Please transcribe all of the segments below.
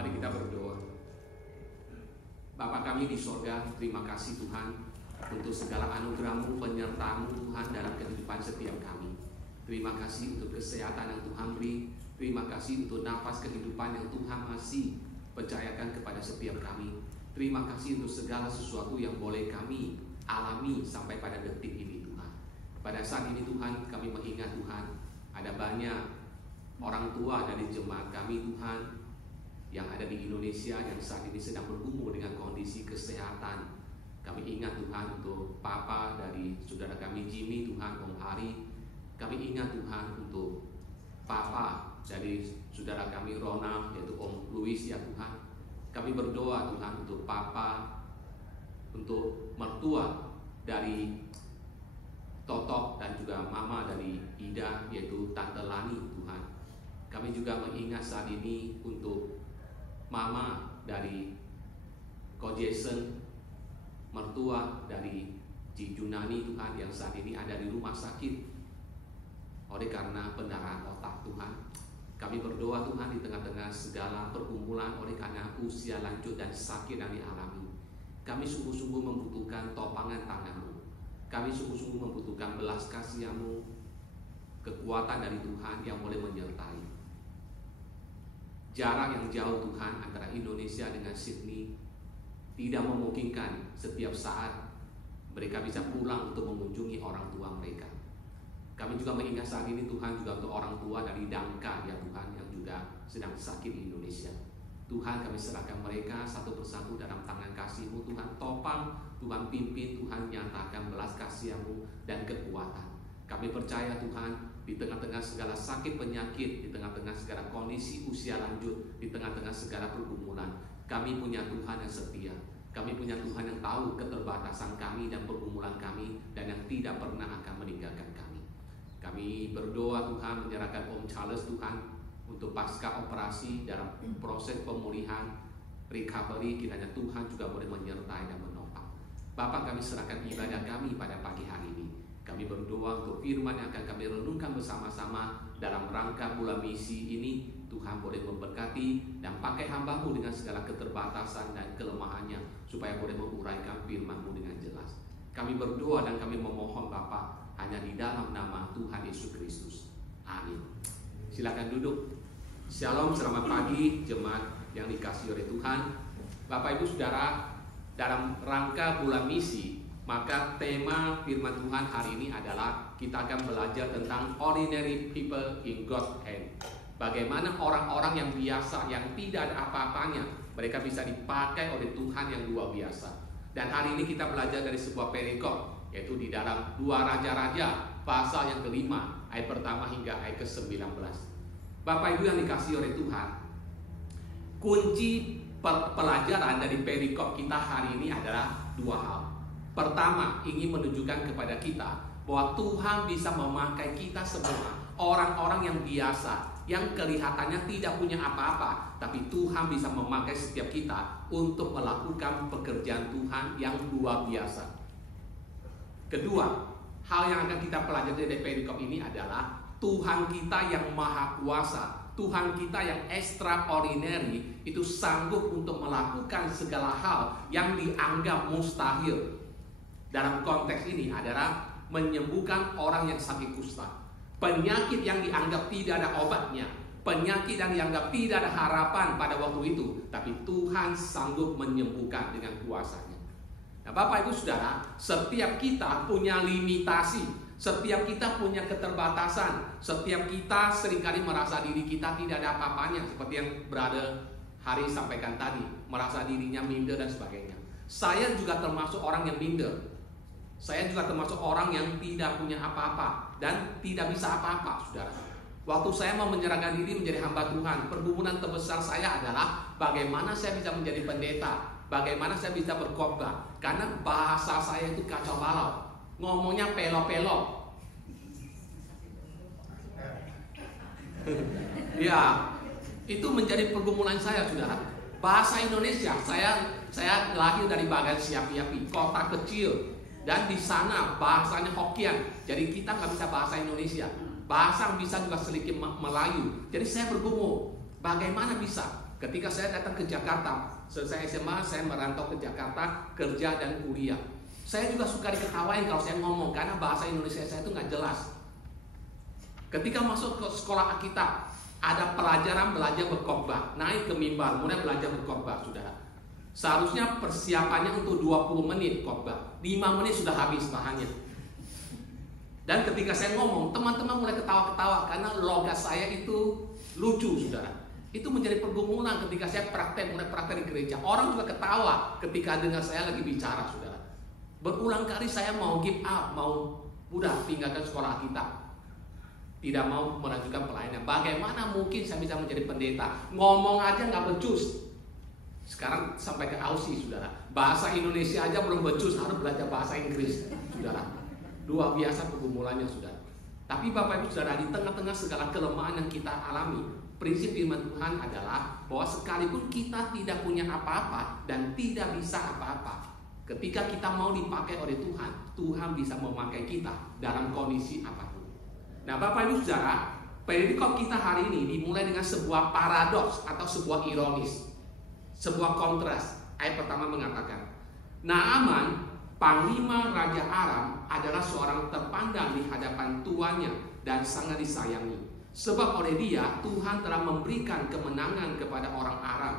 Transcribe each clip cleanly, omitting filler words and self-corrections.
Mari kita berdoa. Bapa kami di sorga, terima kasih Tuhan untuk segala anugerah-Mu, penyertaan-Mu Tuhan dalam kehidupan setiap kami. Terima kasih untuk kesehatan yang Tuhan beri. Terima kasih untuk nafas kehidupan yang Tuhan masih percayakan kepada setiap kami. Terima kasih untuk segala sesuatu yang boleh kami alami sampai pada detik ini Tuhan. Pada saat ini Tuhan, kami mengingat Tuhan, ada banyak orang tua dari jemaat kami Tuhan yang ada di Indonesia yang saat ini sedang bergumul dengan kondisi kesehatan. Kami ingat Tuhan untuk Papa dari saudara kami Jimmy Tuhan, Om Ari. Kami ingat Tuhan untuk Papa dari saudara kami Ronald, yaitu Om Louis ya Tuhan. Kami berdoa Tuhan untuk Papa, untuk mertua dari Totok dan juga Mama dari Ida, yaitu Tante Lani Tuhan. Kami juga mengingat saat ini untuk Mama dari Ko Jason, mertua dari Ci Junani Tuhan yang saat ini ada di rumah sakit oleh karena pendarahan otak Tuhan. Kami berdoa Tuhan di tengah-tengah segala pergumulan oleh karena usia lanjut dan sakit yang dialami. Kami sungguh-sungguh membutuhkan topangan tangan-Mu. Kami sungguh-sungguh membutuhkan belas kasih-Mu, kekuatan dari Tuhan yang boleh menyertai. Jarak yang jauh Tuhan antara Indonesia dengan Sydney tidak memungkinkan setiap saat mereka bisa pulang untuk mengunjungi orang tua mereka. Kami juga mengingat saat ini Tuhan juga untuk orang tua dari Dangka ya Tuhan yang juga sedang sakit di Indonesia. Tuhan kami serahkan mereka satu persatu dalam tangan kasih-Mu Tuhan. Topang, Tuhan pimpin, Tuhan nyatakan belas kasih-Mu dan kekuatan. Kami percaya Tuhan di tengah-tengah segala sakit penyakit, di tengah-tengah segala kondisi usia lanjut, di tengah-tengah segala pergumulan, kami punya Tuhan yang setia. Kami punya Tuhan yang tahu keterbatasan kami dan pergumulan kami dan yang tidak pernah akan meninggalkan kami. Kami berdoa Tuhan menyerahkan Om Charles Tuhan untuk pasca operasi dalam proses pemulihan, recovery, kiranya Tuhan juga boleh menyertai dan menopang. Bapa kami serahkan ibadah kami pada pagi hari ini. Kami berdoa untuk firman yang akan kami renungkan bersama-sama dalam rangka bulan misi ini. Tuhan boleh memberkati dan pakai hamba-Mu dengan segala keterbatasan dan kelemahannya supaya boleh menguraikan firman-Mu dengan jelas. Kami berdoa dan kami memohon Bapa hanya di dalam nama Tuhan Yesus Kristus. Amin. Silakan duduk. Shalom, selamat pagi jemaat yang dikasihi oleh Tuhan. Bapak Ibu Saudara, dalam rangka bulan misi, maka tema firman Tuhan hari ini adalah kita akan belajar tentang ordinary people in God's hand. Bagaimana orang-orang yang biasa, yang tidak ada apa-apanya, mereka bisa dipakai oleh Tuhan yang luar biasa. Dan hari ini kita belajar dari sebuah perikop, yaitu di dalam 2 Raja-Raja pasal yang kelima, ayat pertama hingga ayat ke-19. Bapak Ibu yang dikasihi oleh Tuhan, kunci pelajaran dari perikop kita hari ini adalah 2 hal. Pertama, ingin menunjukkan kepada kita bahwa Tuhan bisa memakai kita semua, orang-orang yang biasa, yang kelihatannya tidak punya apa-apa, tapi Tuhan bisa memakai setiap kita untuk melakukan pekerjaan Tuhan yang luar biasa. Kedua, hal yang akan kita pelajari dari perikop ini adalah Tuhan kita yang maha kuasa, Tuhan kita yang extraordinary, itu sanggup untuk melakukan segala hal yang dianggap mustahil. Dalam konteks ini adalah menyembuhkan orang yang sakit kusta, penyakit yang dianggap tidak ada obatnya, penyakit yang dianggap tidak ada harapan pada waktu itu, tapi Tuhan sanggup menyembuhkan dengan kuasa-Nya. Nah, Bapak Ibu Saudara, setiap kita punya limitasi, setiap kita punya keterbatasan, setiap kita seringkali merasa diri kita tidak ada apa-apanya, seperti yang Brother Hari sampaikan tadi, merasa dirinya minder dan sebagainya. Saya juga termasuk orang yang minder. Saya juga termasuk orang yang tidak punya apa-apa dan tidak bisa apa-apa, saudara. Waktu saya mau menyerahkan diri menjadi hamba Tuhan, pergumulan terbesar saya adalah bagaimana saya bisa menjadi pendeta, bagaimana saya bisa berkhotbah, karena bahasa saya itu kacau balau, ngomongnya pelo-pelo. Ya, itu menjadi pergumulan saya, saudara. Bahasa Indonesia, saya lahir dari bagian Siapi-Api, kota kecil. Dan di sana bahasanya Hokkien, jadi kita nggak bisa bahasa Indonesia. Bahasa bisa juga sedikit Melayu. Jadi saya bergumul, bagaimana bisa? Ketika saya datang ke Jakarta, selesai SMA saya merantau ke Jakarta, kerja dan kuliah. Saya juga suka diketawain kalau saya ngomong, karena bahasa Indonesia saya itu nggak jelas. Ketika masuk ke sekolah Alkitab, ada pelajaran belajar berkhotbah, naik ke mimbar, mulai belajar berkhotbah, saudara. Seharusnya persiapannya untuk 20 menit khotbah, 5 menit sudah habis bahannya. Dan ketika saya ngomong, teman-teman mulai ketawa-ketawa karena logat saya itu lucu, saudara. Itu menjadi pergumulan ketika saya mulai praktek di gereja. Orang juga ketawa ketika dengar saya lagi bicara, saudara. Berulang kali saya mau give up, mau udah tinggalkan sekolah kita. Tidak mau melanjutkan pelayanan. Bagaimana mungkin saya bisa menjadi pendeta? Ngomong aja nggak becus. Sekarang sampai ke Aussie, saudara. Bahasa Indonesia aja belum becus, harus belajar bahasa Inggris, saudara. Luar biasa pergumulannya, saudara. Tapi Bapak Ibu Saudara, di tengah-tengah segala kelemahan yang kita alami, prinsip firman Tuhan adalah bahwa sekalipun kita tidak punya apa-apa dan tidak bisa apa-apa, ketika kita mau dipakai oleh Tuhan, Tuhan bisa memakai kita dalam kondisi apapun. Nah, Bapak Ibu Saudara, perikop kita hari ini dimulai dengan sebuah paradoks atau sebuah ironis, sebuah kontras. Ayat pertama mengatakan, Naaman, panglima Raja Aram, adalah seorang terpandang di hadapan tuannya dan sangat disayangi. Sebab oleh dia, Tuhan telah memberikan kemenangan kepada orang Aram.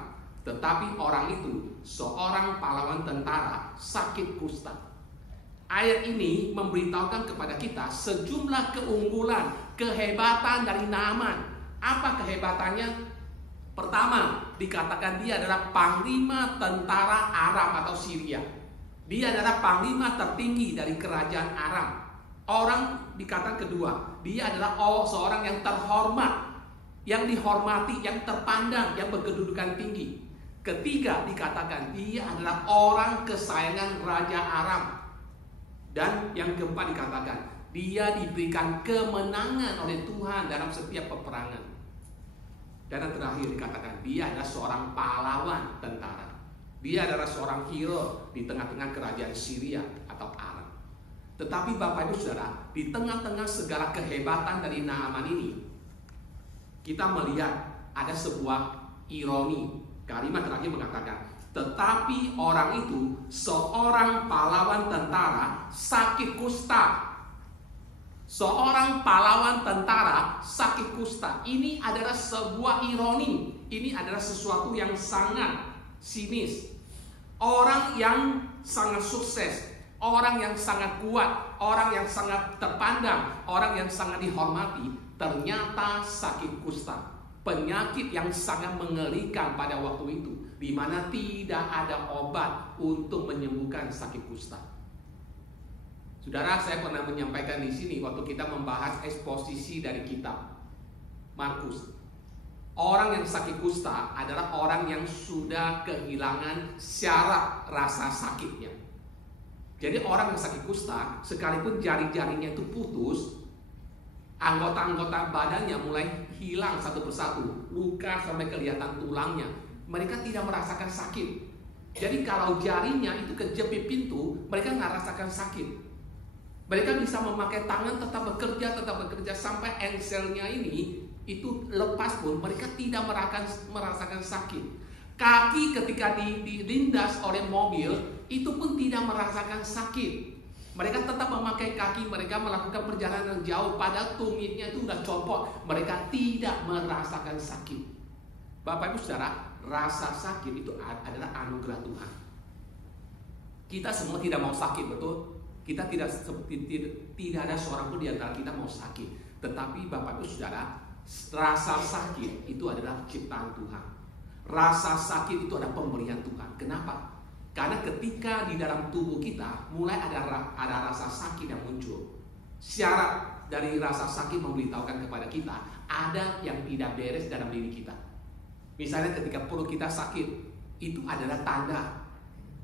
Tetapi orang itu, seorang pahlawan tentara, sakit kusta. Ayat ini memberitahukan kepada kita sejumlah keunggulan, kehebatan dari Naaman. Apa kehebatannya? Pertama, dikatakan dia adalah panglima tentara Aram atau Syria. Dia adalah panglima tertinggi dari kerajaan Aram. Orang dikatakan kedua, dia adalah seorang yang terhormat, yang dihormati, yang terpandang, yang berkedudukan tinggi. Ketiga, dikatakan dia adalah orang kesayangan Raja Aram. Dan yang keempat dikatakan, dia diberikan kemenangan oleh Tuhan dalam setiap peperangan. Dan yang terakhir dikatakan, dia adalah seorang pahlawan tentara. Dia adalah seorang hero di tengah-tengah kerajaan Syria atau Aram. Tetapi Bapak Ibu Saudara, di tengah-tengah segala kehebatan dari Naaman ini, kita melihat ada sebuah ironi. Kalimat terakhir mengatakan, tetapi orang itu, seorang pahlawan tentara, sakit kusta. Seorang pahlawan tentara sakit kusta. Ini adalah sebuah ironi. Ini adalah sesuatu yang sangat sinis. Orang yang sangat sukses, orang yang sangat kuat, orang yang sangat terpandang, orang yang sangat dihormati, ternyata sakit kusta. Penyakit yang sangat mengerikan pada waktu itu, di mana tidak ada obat untuk menyembuhkan sakit kusta. Saudara, saya pernah menyampaikan di sini waktu kita membahas eksposisi dari kitab Markus. Orang yang sakit kusta adalah orang yang sudah kehilangan syarat rasa sakitnya. Jadi orang yang sakit kusta, sekalipun jari-jarinya itu putus, anggota-anggota badannya mulai hilang satu persatu, luka sampai kelihatan tulangnya. Mereka tidak merasakan sakit. Jadi kalau jarinya itu kejepit pintu, mereka nggak rasakan sakit. Mereka bisa memakai tangan tetap bekerja sampai engselnya ini itu lepas pun mereka tidak merasakan sakit. Kaki ketika dilindas oleh mobil itu pun tidak merasakan sakit. Mereka tetap memakai kaki, mereka melakukan perjalanan jauh, padahal tumitnya itu sudah copot. Mereka tidak merasakan sakit. Bapak Ibu Saudara, rasa sakit itu adalah anugerah Tuhan. Kita semua tidak mau sakit, betul? Kita tidak ada seorang pun di antara kita mau sakit. Tetapi Bapak Ibu Saudara, rasa sakit itu adalah ciptaan Tuhan. Rasa sakit itu adalah pemberian Tuhan. Kenapa? Karena ketika di dalam tubuh kita mulai ada rasa sakit yang muncul, syarat dari rasa sakit memberitahukan kepada kita ada yang tidak beres dalam diri kita. Misalnya ketika perut kita sakit, itu adalah tanda,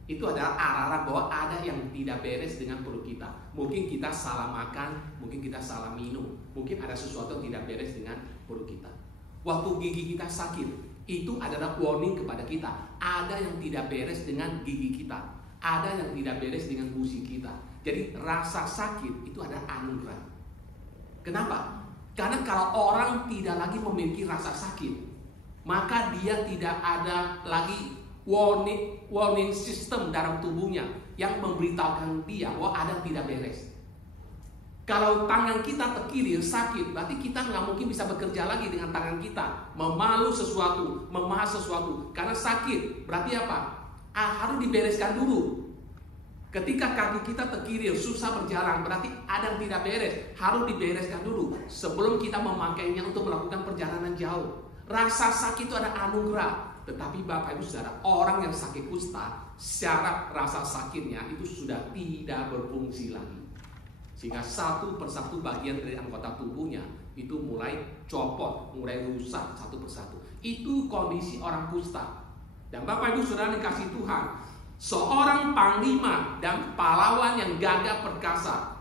itu adalah arahan bahwa ada yang tidak beres dengan perut kita. Mungkin kita salah makan, mungkin kita salah minum, mungkin ada sesuatu yang tidak beres dengan perut kita. Waktu gigi kita sakit, itu adalah warning kepada kita. Ada yang tidak beres dengan gigi kita, ada yang tidak beres dengan gusi kita. Jadi rasa sakit itu adalah anugerah. Kenapa? Karena kalau orang tidak lagi memiliki rasa sakit, maka dia tidak ada lagi warning system dalam tubuhnya yang memberitahukan dia bahwa ada yang tidak beres. Kalau tangan kita terkilir sakit, berarti kita nggak mungkin bisa bekerja lagi dengan tangan kita. Memalu sesuatu, membahas sesuatu, karena sakit. Berarti apa? Harus dibereskan dulu. Ketika kaki kita terkilir, susah berjalan, berarti ada yang tidak beres. Harus dibereskan dulu sebelum kita memakainya untuk melakukan perjalanan jauh. Rasa sakit itu ada anugerah. Tetapi Bapak Ibu Saudara, orang yang sakit kusta, syarat rasa sakitnya itu sudah tidak berfungsi lagi. Sehingga satu persatu bagian dari anggota tubuhnya itu mulai copot, mulai rusak satu persatu. Itu kondisi orang kusta. Dan Bapak Ibu Saudara dikasih Tuhan, seorang panglima dan pahlawan yang gagah perkasa,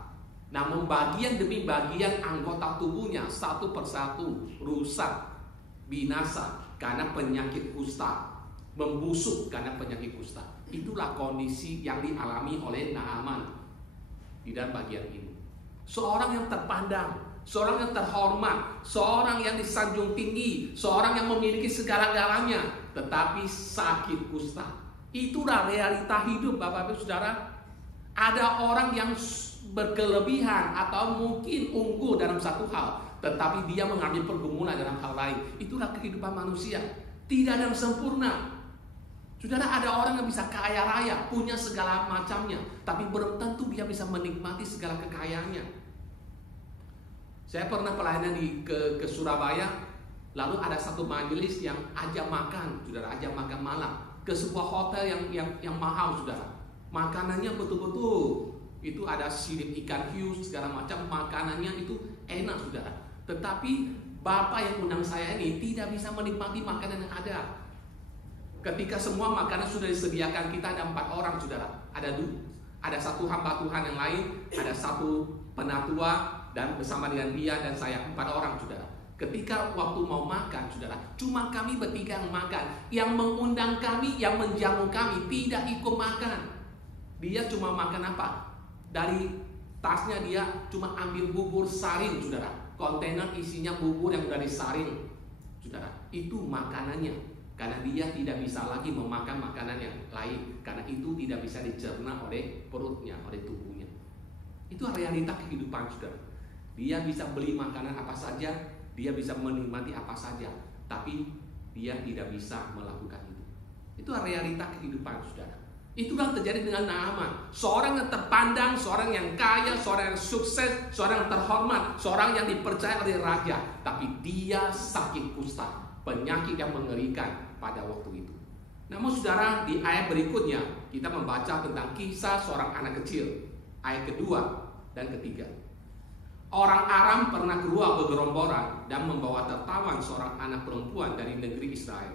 namun bagian demi bagian anggota tubuhnya satu persatu rusak, binasa karena penyakit kusta, membusuk karena penyakit kusta. Itulah kondisi yang dialami oleh Naaman di dalam bagian ini. Seorang yang terpandang, seorang yang terhormat, seorang yang disanjung tinggi, seorang yang memiliki segala-galanya, tetapi sakit kusta. Itulah realita hidup Bapak Ibu Saudara. Ada orang yang berkelebihan atau mungkin unggul dalam satu hal, tetapi dia mengambil pergumulan dalam hal lain. Itulah kehidupan manusia. Tidak ada yang sempurna. Saudara, ada orang yang bisa kaya raya, punya segala macamnya, tapi belum tentu dia bisa menikmati segala kekayaannya. Saya pernah pelayanan ke Surabaya, lalu ada satu majelis yang ajak makan, saudara, ajak makan malam ke sebuah hotel yang mahal, saudara. Makanannya betul-betul itu ada sirip ikan hius segala macam, makanannya itu enak, saudara. Tetapi bapak yang undang saya ini tidak bisa menikmati makanan yang ada. Ketika semua makanan sudah disediakan, kita ada 4 orang, saudara. Ada satu hamba Tuhan yang lain, ada satu penatua, dan bersama dengan dia dan saya 4 orang, saudara. Ketika waktu mau makan, saudara, cuma kami bertiga yang makan. Yang mengundang kami, yang menjamu kami tidak ikut makan. Dia cuma makan apa? Dari tasnya dia cuma ambil bubur saring, saudara. Kontainer isinya bubur yang dari saring, saudara. Itu makanannya. Karena dia tidak bisa lagi memakan makanan yang lain, karena itu tidak bisa dicerna oleh perutnya, oleh tubuhnya. Itu realita kehidupan, saudara. Dia bisa beli makanan apa saja, dia bisa menikmati apa saja, tapi dia tidak bisa melakukan itu. Itu realita kehidupan, saudara. Itulah yang terjadi dengan Naaman. Seorang yang terpandang, seorang yang kaya, seorang yang sukses, seorang yang terhormat, seorang yang dipercaya oleh raja, tapi dia sakit kusta, penyakit yang mengerikan pada waktu itu. Namun saudara, di ayat berikutnya kita membaca tentang kisah seorang anak kecil. Ayat kedua dan ketiga. Orang Aram pernah keluar bergerombolan dan membawa tertawan seorang anak perempuan dari negeri Israel.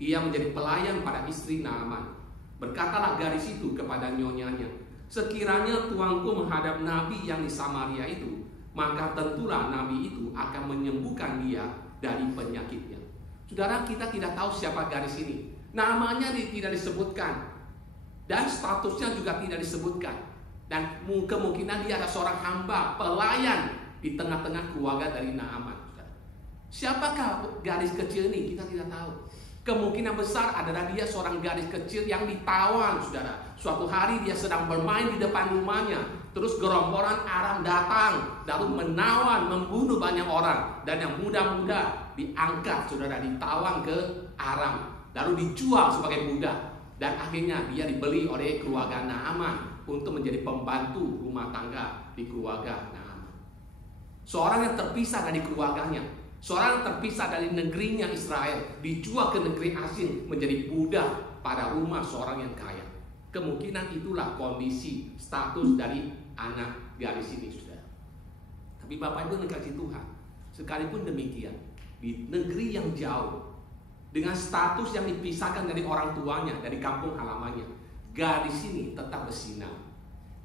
Ia menjadi pelayan pada istri Naaman. Berkatalah gadis itu kepada nyonyanya, sekiranya tuanku menghadap nabi yang di Samaria itu, maka tentulah nabi itu akan menyembuhkan dia dari penyakitnya. Saudara, kita tidak tahu siapa gadis ini. Namanya tidak disebutkan, dan statusnya juga tidak disebutkan. Dan kemungkinan dia ada seorang hamba, pelayan di tengah-tengah keluarga dari Naaman. Siapakah gadis kecil ini? Kita tidak tahu. Kemungkinan besar adalah dia seorang gadis kecil yang ditawan, saudara. Suatu hari dia sedang bermain di depan rumahnya, terus gerombolan Aram datang, lalu menawan, membunuh banyak orang, dan yang muda-muda diangkat, saudara, ditawan ke Aram, lalu dijual sebagai budak, dan akhirnya dia dibeli oleh keluarga Naaman untuk menjadi pembantu rumah tangga di keluarga Naaman. Seorang yang terpisah dari keluarganya, seorang yang terpisah dari negerinya Israel, dijual ke negeri asing menjadi budak pada rumah seorang yang kaya. Kemungkinan itulah kondisi status dari anak gadis ini, saudara. Tapi Bapak Ibu dikasih Tuhan, sekalipun demikian, di negeri yang jauh, dengan status yang dipisahkan dari orang tuanya, dari kampung halamannya, gadis ini tetap bersinar.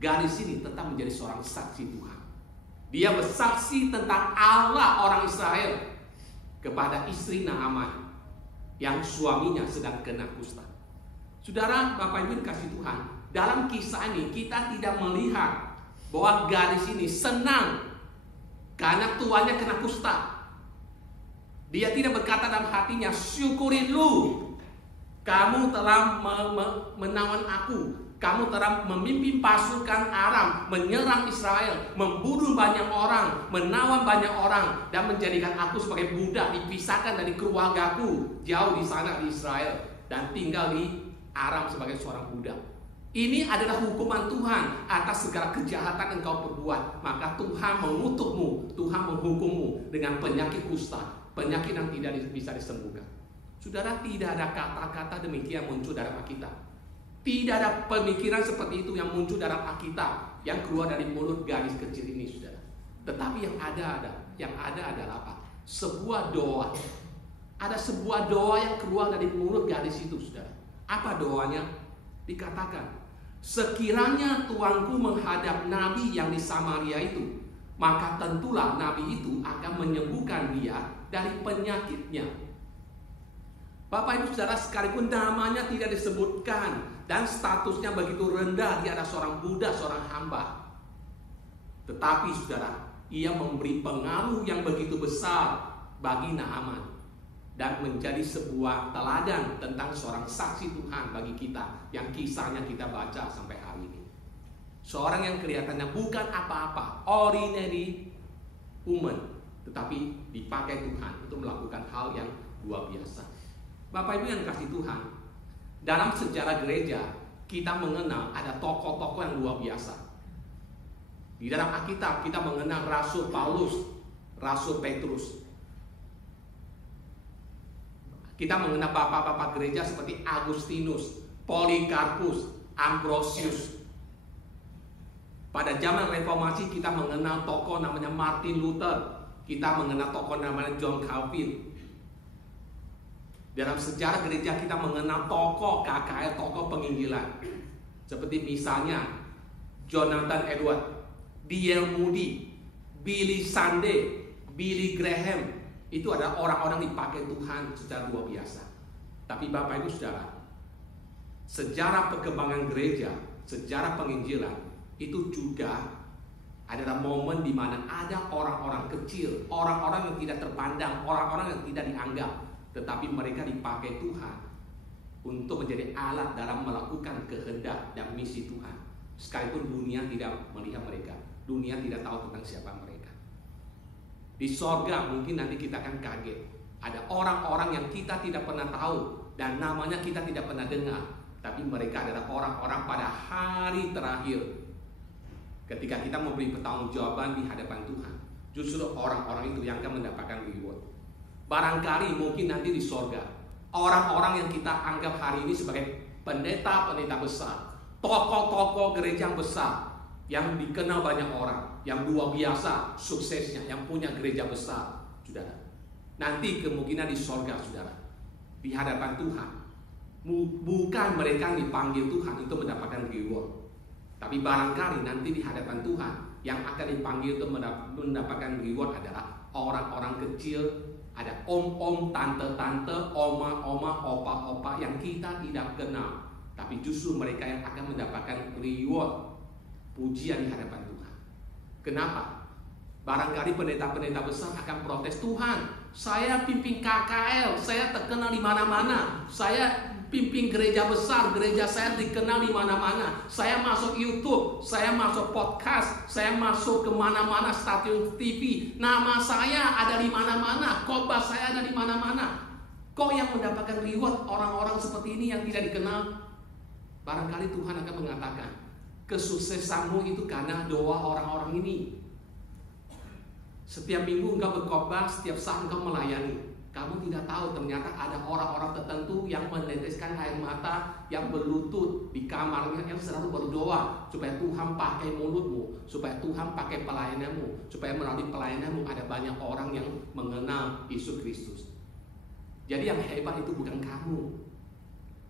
Gadis ini tetap menjadi seorang saksi Tuhan. Dia bersaksi tentang Allah orang Israel kepada istri Naaman yang suaminya sedang kena kusta. Saudara, Bapak Ibu dikasih Tuhan, dalam kisah ini kita tidak melihat bahwa gadis ini senang karena tuannya kena kusta. Dia tidak berkata dalam hatinya, syukurin lu, kamu telah menawan aku, kamu telah memimpin pasukan Aram, menyerang Israel, membunuh banyak orang, menawan banyak orang, dan menjadikan aku sebagai budak, dipisahkan dari keluargaku, jauh di sana di Israel, dan tinggal di Aram sebagai seorang budak. Ini adalah hukuman Tuhan atas segala kejahatan engkau perbuat. Maka Tuhan mengutukmu, Tuhan menghukummu dengan penyakit kusta, penyakit yang tidak bisa disembuhkan. Saudara, tidak ada kata-kata demikian muncul dalam Alkitab. Tidak ada pemikiran seperti itu yang muncul dalam Alkitab, yang keluar dari mulut gadis kecil ini, saudara. Tetapi yang ada adalah apa? Sebuah doa. Ada sebuah doa yang keluar dari mulut gadis itu, saudara. Apa doanya? Dikatakan, sekiranya tuanku menghadap nabi yang di Samaria itu, maka tentulah nabi itu akan menyembuhkan dia dari penyakitnya. Bapak Ibu Saudara, sekalipun namanya tidak disebutkan dan statusnya begitu rendah, dia adalah seorang budak, seorang hamba, tetapi saudara, ia memberi pengaruh yang begitu besar bagi Naaman dan menjadi sebuah teladan tentang seorang saksi Tuhan bagi kita yang kisahnya kita baca sampai hari ini. Seorang yang kelihatannya bukan apa-apa, ordinary woman, tetapi dipakai Tuhan untuk melakukan hal yang luar biasa. Bapak Ibu yang kasih Tuhan, dalam sejarah gereja kita mengenal ada tokoh-tokoh yang luar biasa. Di dalam Alkitab kita mengenal Rasul Paulus, Rasul Petrus. Kita mengenal bapak-bapak gereja seperti Agustinus, Polikarpus, Ambrosius. Pada zaman reformasi kita mengenal tokoh namanya Martin Luther. Kita mengenal tokoh namanya John Calvin. Dalam sejarah gereja kita mengenal tokoh KKR, tokoh penginjilan. Seperti misalnya Jonathan Edwards, D.L. Moody, Billy Sunday, Billy Graham. Itu adalah orang-orang dipakai Tuhan secara luar biasa. Tapi Bapak Ibu Saudara, sejarah perkembangan gereja, sejarah penginjilan, itu juga adalah momen di mana ada orang-orang kecil, orang-orang yang tidak terpandang, orang-orang yang tidak dianggap, tetapi mereka dipakai Tuhan untuk menjadi alat dalam melakukan kehendak dan misi Tuhan. Sekalipun dunia tidak melihat mereka, dunia tidak tahu tentang siapa mereka. Di sorga mungkin nanti kita akan kaget. Ada orang-orang yang kita tidak pernah tahu dan namanya kita tidak pernah dengar, tapi mereka adalah orang-orang pada hari terakhir. Ketika kita memberi pertanggungjawaban di hadapan Tuhan, justru orang-orang itu yang akan mendapatkan reward. Barangkali mungkin nanti di sorga, orang-orang yang kita anggap hari ini sebagai pendeta-pendeta besar, tokoh-tokoh gereja yang besar, yang dikenal banyak orang, yang luar biasa suksesnya, yang punya gereja besar, saudara. Nanti kemungkinan di sorga, saudara, di hadapan Tuhan, bukan mereka yang dipanggil Tuhan untuk mendapatkan reward, tapi barangkali nanti di hadapan Tuhan yang akan dipanggil untuk mendapatkan reward adalah orang-orang kecil, ada om-om, tante-tante, oma-oma, opa-opa yang kita tidak kenal, tapi justru mereka yang akan mendapatkan reward, pujian di hadapan Tuhan. Kenapa? Barangkali pendeta-pendeta besar akan protes, Tuhan, saya pimpin KKL, saya terkenal di mana-mana, saya pimpin gereja besar, gereja saya dikenal di mana-mana, saya masuk YouTube, saya masuk podcast, saya masuk ke mana-mana stasiun TV, nama saya ada di mana-mana, khotbah saya ada di mana-mana. Kok yang mendapatkan reward orang-orang seperti ini yang tidak dikenal? Barangkali Tuhan akan mengatakan, kesuksesanmu itu karena doa orang-orang ini. Setiap minggu engkau berkhotbah, setiap saat engkau melayani, kamu tidak tahu ternyata ada orang-orang tertentu yang meneteskan air mata, yang berlutut di kamarnya, yang selalu berdoa supaya Tuhan pakai mulutmu, supaya Tuhan pakai pelayananmu, supaya melalui pelayananmu ada banyak orang yang mengenal Yesus Kristus. Jadi yang hebat itu bukan kamu.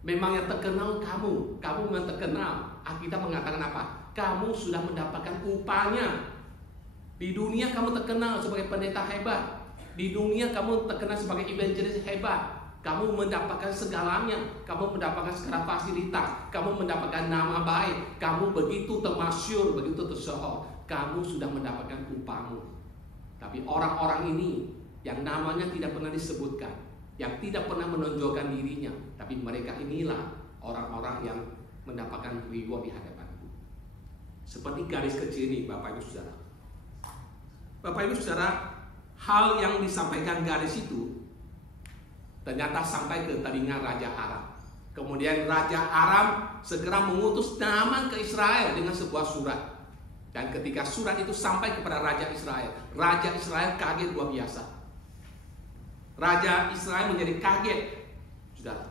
Memang yang terkenal kamu yang terkenal. Alkitab mengatakan apa? Kamu sudah mendapatkan upahnya. Di dunia kamu terkenal sebagai pendeta hebat. Di dunia kamu terkenal sebagai evangelis hebat. Kamu mendapatkan segalanya. Kamu mendapatkan segala fasilitas. Kamu mendapatkan nama baik. Kamu begitu termasyur, begitu tersohor. Kamu sudah mendapatkan upahmu. Tapi orang-orang ini yang namanya tidak pernah disebutkan, yang tidak pernah menonjolkan dirinya, tapi mereka inilah orang-orang yang mendapatkan reward di hadapanku. Seperti garis kecil ini, Bapak Ibu Saudara. Bapak Ibu Saudara, hal yang disampaikan garis itu ternyata sampai ke telinga Raja Aram. Kemudian Raja Aram segera mengutus Naaman ke Israel dengan sebuah surat. Dan ketika surat itu sampai kepada Raja Israel kaget luar biasa. Raja Israel menjadi kaget, saudara.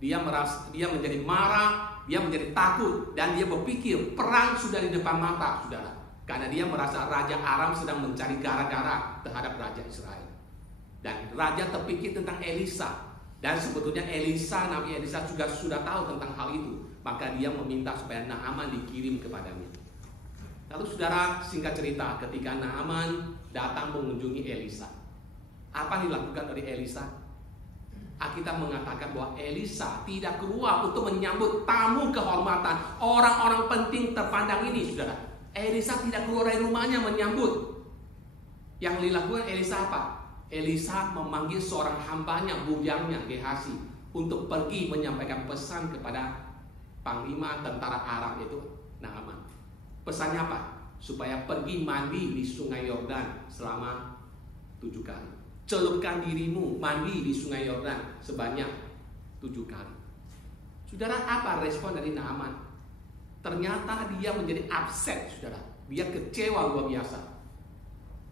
Dia menjadi marah, dia menjadi takut, dan dia berpikir perang sudah di depan mata, saudara. Karena dia merasa Raja Aram sedang mencari gara-gara terhadap Raja Israel. Dan Raja terpikir tentang Elisa. Dan sebetulnya Nabi Elisa juga sudah tahu tentang hal itu. Maka dia meminta supaya Naaman dikirim kepadanya. Lalu saudara, singkat cerita, ketika Naaman datang mengunjungi Elisa, apa yang dilakukan oleh Elisa? Alkitab mengatakan bahwa Elisa tidak keluar untuk menyambut tamu kehormatan, orang-orang penting terpandang ini, saudara. Elisa tidak keluar dari rumahnya menyambut. Yang dilakukan Elisa apa? Elisa memanggil seorang hambanya, bujangnya, Gehazi, untuk pergi menyampaikan pesan kepada panglima tentara Aram itu Naaman. Pesannya apa? Supaya pergi mandi di sungai Yordan selama 7 kali. Celupkan dirimu mandi di sungai Yordan sebanyak 7 kali. Saudara, apa respon dari Naaman? Ternyata dia menjadi upset, saudara. Dia kecewa luar biasa.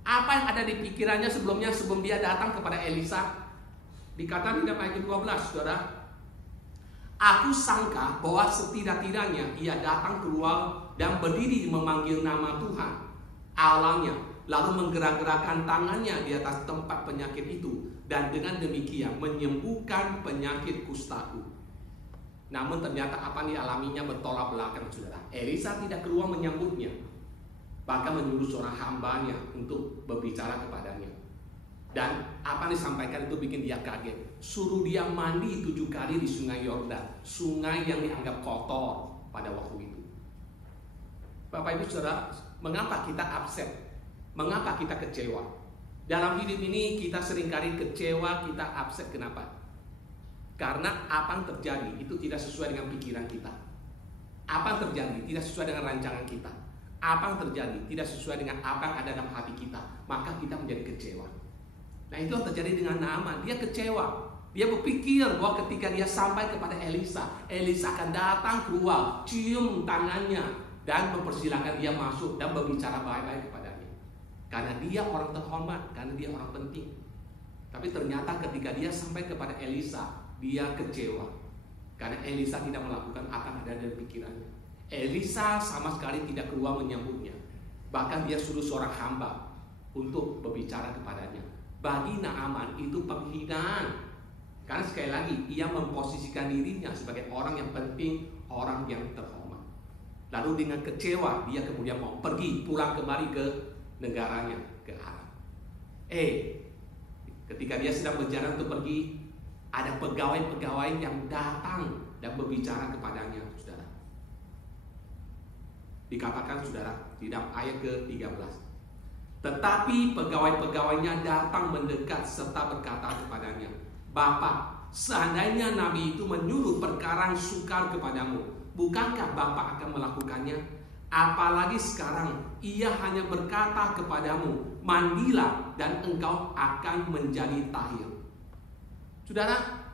Apa yang ada di pikirannya sebelum dia datang kepada Elisa? Dikatakan di ayat 12, saudara. Aku sangka bahwa setidak-tidaknya ia datang keluar dan berdiri memanggil nama Tuhan Allahnya, lalu menggerak-gerakkan tangannya di atas tempat penyakit itu, dan dengan demikian menyembuhkan penyakit kustaku. Namun ternyata apa yang dialaminya bertolak belakang, saudara. Elisa tidak keluar menyambutnya, bahkan menyuruh seorang hambanya untuk berbicara kepadanya. Dan apa yang disampaikan itu bikin dia kaget. Suruh dia mandi 7 kali di sungai Yordan, sungai yang dianggap kotor pada waktu itu. Bapak Ibu Saudara, mengapa kita upset? Mengapa kita kecewa? Dalam hidup ini kita seringkali kecewa, kita upset. Kenapa? Karena apa yang terjadi itu tidak sesuai dengan pikiran kita. Apa yang terjadi tidak sesuai dengan rancangan kita. Apa yang terjadi tidak sesuai dengan apa yang ada dalam hati kita. Maka kita menjadi kecewa. Nah, itu yang terjadi dengan Naaman. Dia kecewa. Dia berpikir bahwa ketika dia sampai kepada Elisa, Elisa akan datang keluar, cium tangannya, dan mempersilahkan dia masuk dan berbicara baik-baik kepadanya. Karena dia orang terhormat, karena dia orang penting. Tapi ternyata ketika dia sampai kepada Elisa, dia kecewa. Karena Elisa tidak melakukan apa yang ada dalam pikirannya. Elisa sama sekali tidak keluar menyambutnya. Bahkan dia suruh seorang hamba untuk berbicara kepadanya. Bagi Naaman itu penghinaan. Karena sekali lagi ia memposisikan dirinya sebagai orang yang penting, orang yang terhormat. Lalu dengan kecewa dia kemudian mau pergi pulang kembali ke negaranya, ke Aram. Ketika dia sedang berjalan untuk pergi, ada pegawai-pegawai yang datang dan berbicara kepadanya, saudara. Dikatakan, saudara, di dalam ayat ke-13. Tetapi pegawai-pegawainya datang mendekat serta berkata kepadanya, Bapak, seandainya Nabi itu menyuruh perkara sukar kepadamu, bukankah Bapak akan melakukannya? Apalagi sekarang ia hanya berkata kepadamu, mandilah dan engkau akan menjadi tahir. Saudara,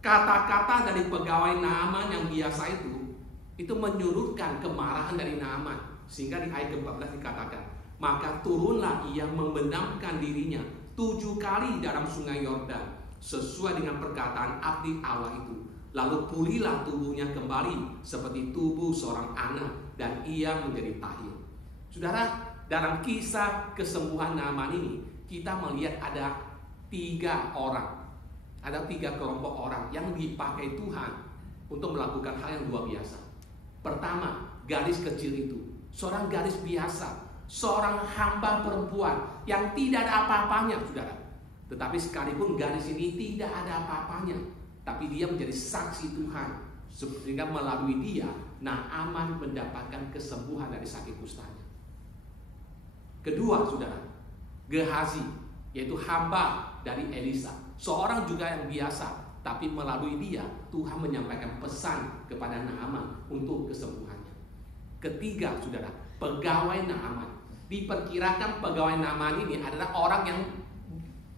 kata-kata dari pegawai Naaman yang biasa itu menyurutkan kemarahan dari Naaman. Sehingga di ayat ke-14 dikatakan, maka turunlah ia membenamkan dirinya 7 kali dalam sungai Yordan, sesuai dengan perkataan abdi Allah itu. Lalu pulihlah tubuhnya kembali seperti tubuh seorang anak, dan ia menjadi tahir. Saudara, dalam kisah kesembuhan Naaman ini, kita melihat ada 3 orang. Ada 3 kelompok orang yang dipakai Tuhan untuk melakukan hal yang luar biasa. Pertama, gadis kecil itu, seorang gadis biasa, seorang hamba perempuan yang tidak ada apa-apanya, saudara. Tetapi sekalipun gadis ini tidak ada apa-apanya, tapi dia menjadi saksi Tuhan, sehingga melalui dia Naaman mendapatkan kesembuhan dari sakit kustanya. Kedua, saudara, Gehazi, yaitu hamba dari Elisa, seorang juga yang biasa, tapi melalui dia Tuhan menyampaikan pesan kepada Naaman untuk kesembuhannya. Ketiga, saudara, pegawai Naaman. Diperkirakan pegawai Naaman ini adalah orang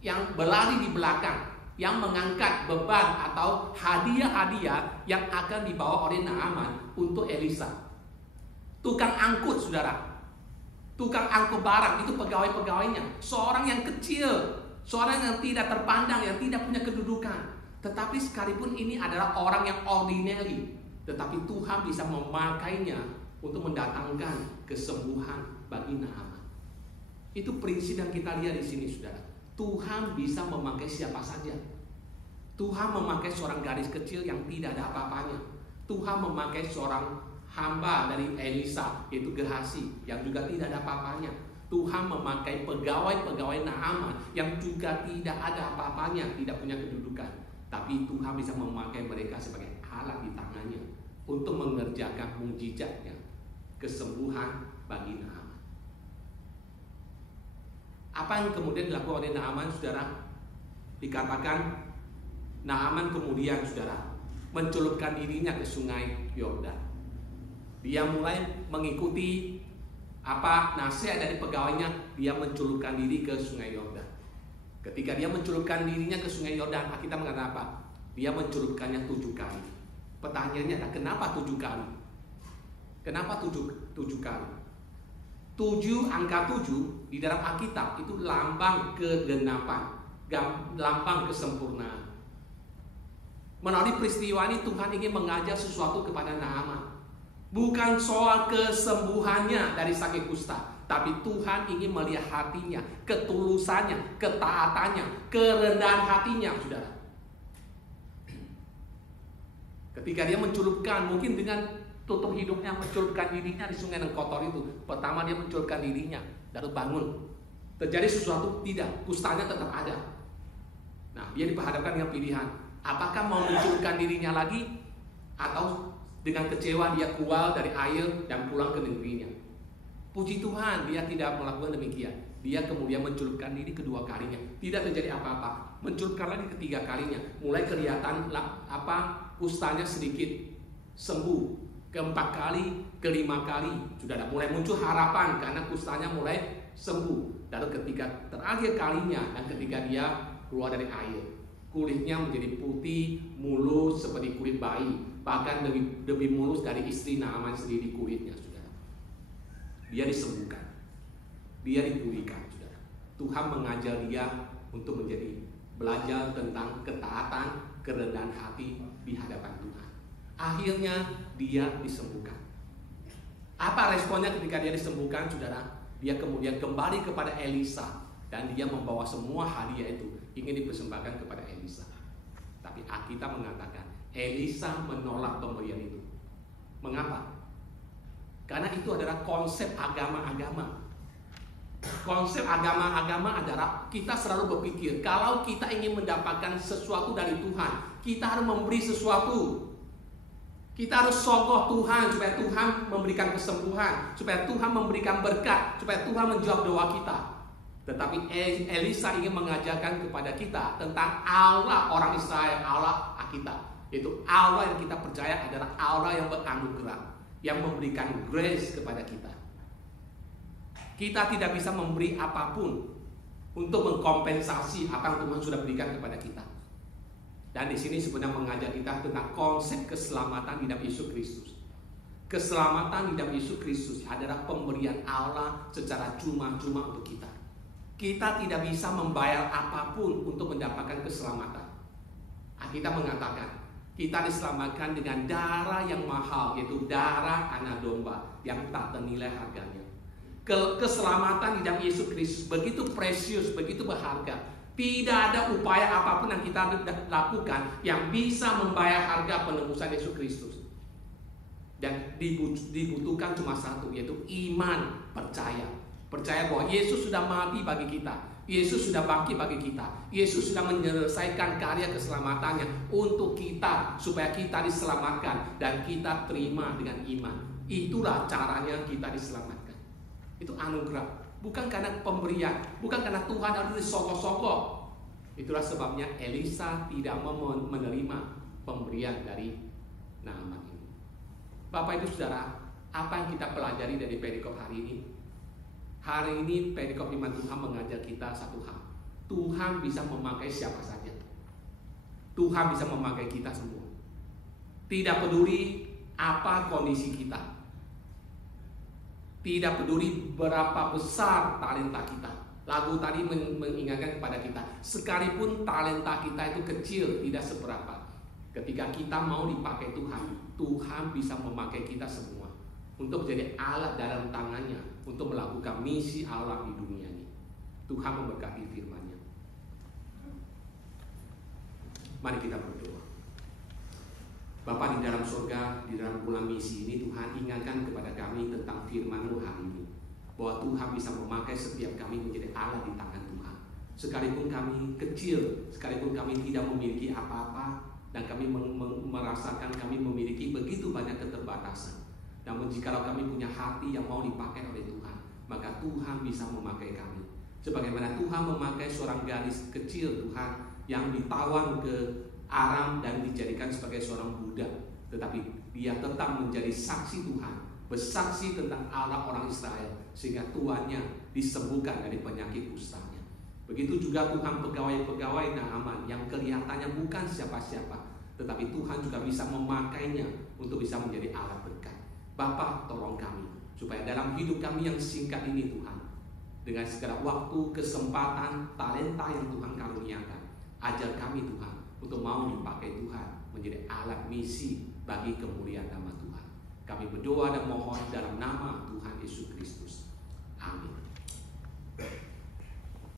yang berlari di belakang, yang mengangkat beban atau hadiah-hadiah yang akan dibawa oleh Naaman untuk Elisa. Tukang angkut, saudara, tukang angkut barang, itu pegawai-pegawainya. Seorang yang kecil, seorang yang tidak terpandang, yang tidak punya kedudukan. Tetapi sekalipun ini adalah orang yang ordinary, tetapi Tuhan bisa memakainya untuk mendatangkan kesembuhan bagi Naaman. Itu prinsip yang kita lihat di sini, saudara. Tuhan bisa memakai siapa saja. Tuhan memakai seorang gadis kecil yang tidak ada apa-apanya. Tuhan memakai seorang hamba dari Elisa, yaitu Gehasi, yang juga tidak ada apa-apanya. Tuhan memakai pegawai-pegawai Naaman yang juga tidak ada apa-apanya, tidak punya kedudukan. Tapi Tuhan bisa memakai mereka sebagai alat di tangannya untuk mengerjakan mukjizatnya, kesembuhan bagi Naaman. Apa yang kemudian dilakukan oleh Naaman, saudara? Dikatakan Naaman kemudian, saudara, mencelupkan dirinya ke sungai Yordan. Dia mulai mengikuti nasihat dari pegawainya. Dia mencelupkan diri ke sungai Yordan. Ketika dia mencelupkan dirinya ke sungai Yordan, kita mengatakan apa? Dia mencelupkannya 7 kali. Pertanyaannya adalah kenapa 7 kali? Kenapa 7 kali? 7, angka 7 di dalam Alkitab itu lambang kegenapan, lambang kesempurnaan. Melalui peristiwa ini Tuhan ingin mengajar sesuatu kepada Naaman. Bukan soal kesembuhannya dari sakit kusta, tapi Tuhan ingin melihat hatinya, ketulusannya, ketaatannya, kerendahan hatinya, saudara. Ketika dia mencelupkan, mungkin dengan tutup hidupnya, mencelupkan dirinya di sungai yang kotor itu. Pertama dia mencelupkan dirinya, lalu bangun. Terjadi sesuatu? Tidak, kustanya tetap ada. Nah, dia diperhadapkan dengan pilihan. Apakah mau mencelupkan dirinya lagi, atau dengan kecewa dia keluar dari air dan pulang ke negerinya? Puji Tuhan, dia tidak melakukan demikian. Dia kemudian mencelupkan diri kedua kalinya. Tidak terjadi apa-apa. Mencelupkan lagi ketiga kalinya. Mulai kelihatan kustanya sedikit sembuh. Keempat kali, kelima kali, sudah mulai muncul harapan karena kustanya mulai sembuh. Lalu ketika terakhir kalinya dan ketika dia keluar dari air, kulitnya menjadi putih, mulus seperti kulit bayi, bahkan lebih mulus dari istri Naaman sendiri kulitnya, saudara. Dia disembuhkan, dia dipulihkan, saudara. Tuhan mengajar dia untuk menjadi belajar tentang ketaatan, kerendahan hati di hadapan Tuhan. Akhirnya dia disembuhkan. Apa responnya ketika dia disembuhkan, saudara? Dia kemudian kembali kepada Elisa dan dia membawa semua hadiah itu ingin dipersembahkan kepada Elisa. Tapi Alkitab mengatakan Elisa menolak pemberian itu. Mengapa? Karena itu adalah konsep agama-agama. Konsep agama-agama adalah kita selalu berpikir kalau kita ingin mendapatkan sesuatu dari Tuhan, kita harus memberi sesuatu. Kita harus sogoh Tuhan supaya Tuhan memberikan kesembuhan, supaya Tuhan memberikan berkat, supaya Tuhan menjawab doa kita. Tetapi Elisa ingin mengajarkan kepada kita tentang Allah orang Israel, Allah Alkitab. Itu Allah yang kita percaya adalah Allah yang beranugerah, yang memberikan grace kepada kita. Kita tidak bisa memberi apapun untuk mengkompensasi apa yang Tuhan sudah berikan kepada kita. Dan di sini sebenarnya mengajar kita tentang konsep keselamatan di dalam Yesus Kristus. Keselamatan di dalam Yesus Kristus adalah pemberian Allah secara cuma-cuma untuk kita. Kita tidak bisa membayar apapun untuk mendapatkan keselamatan. Kita mengatakan kita diselamatkan dengan darah yang mahal, yaitu darah anak domba yang tak ternilai harganya. Keselamatan di dalam Yesus Kristus begitu precious, begitu berharga. Tidak ada upaya apapun yang kita lakukan yang bisa membayar harga penebusan Yesus Kristus. Dan dibutuhkan cuma satu, yaitu iman, percaya. Percaya bahwa Yesus sudah mati bagi kita, Yesus sudah bangkit bagi kita, Yesus sudah menyelesaikan karya keselamatannya untuk kita, supaya kita diselamatkan dan kita terima dengan iman. Itulah caranya kita diselamatkan. Itu anugerah. bukan karena pemberian, bukan karena Tuhan harus disogok-sogok. Itulah sebabnya Elisa tidak mau menerima pemberian dari Naaman ini. Bapak Ibu Saudara, apa yang kita pelajari dari perikop hari ini? Hari ini perikop firman Tuhan mengajar kita satu hal. Tuhan bisa memakai siapa saja. Tuhan bisa memakai kita semua. Tidak peduli apa kondisi kita. Tidak peduli berapa besar talenta kita. Lagu tadi mengingatkan kepada kita, sekalipun talenta kita itu kecil, tidak seberapa. Ketika kita mau dipakai Tuhan, Tuhan bisa memakai kita semua untuk jadi alat dalam tangannya untuk melakukan misi Allah di dunia ini. Tuhan memberkati firman-Nya. Mari kita berdoa. Bapa di dalam surga, di dalam bulan misi ini, Tuhan ingatkan kepada kami tentang firman-Mu hari ini, bahwa Tuhan bisa memakai setiap kami menjadi alat di tangan Tuhan. Sekalipun kami kecil, sekalipun kami tidak memiliki apa-apa, dan kami merasakan kami memiliki begitu banyak keterbatasan, namun jikalau kami punya hati yang mau dipakai oleh Tuhan, maka Tuhan bisa memakai kami. Sebagaimana Tuhan memakai seorang gadis kecil Tuhan yang ditawan ke Aram dan dijadikan sebagai seorang budak, tetapi dia tetap menjadi saksi Tuhan, bersaksi tentang Allah orang Israel, sehingga tuannya disembuhkan dari penyakit kustanya. Begitu juga Tuhan pegawai-pegawai Naaman yang kelihatannya bukan siapa-siapa, tetapi Tuhan juga bisa memakainya untuk bisa menjadi alat berkat. Bapa, tolong kami supaya dalam hidup kami yang singkat ini Tuhan, dengan segala waktu, kesempatan, talenta yang Tuhan karuniakan, ajar kami Tuhan untuk mau dipakai Tuhan menjadi alat misi bagi kemuliaan nama Tuhan. Kami berdoa dan mohon dalam nama Tuhan Yesus Kristus. Amin.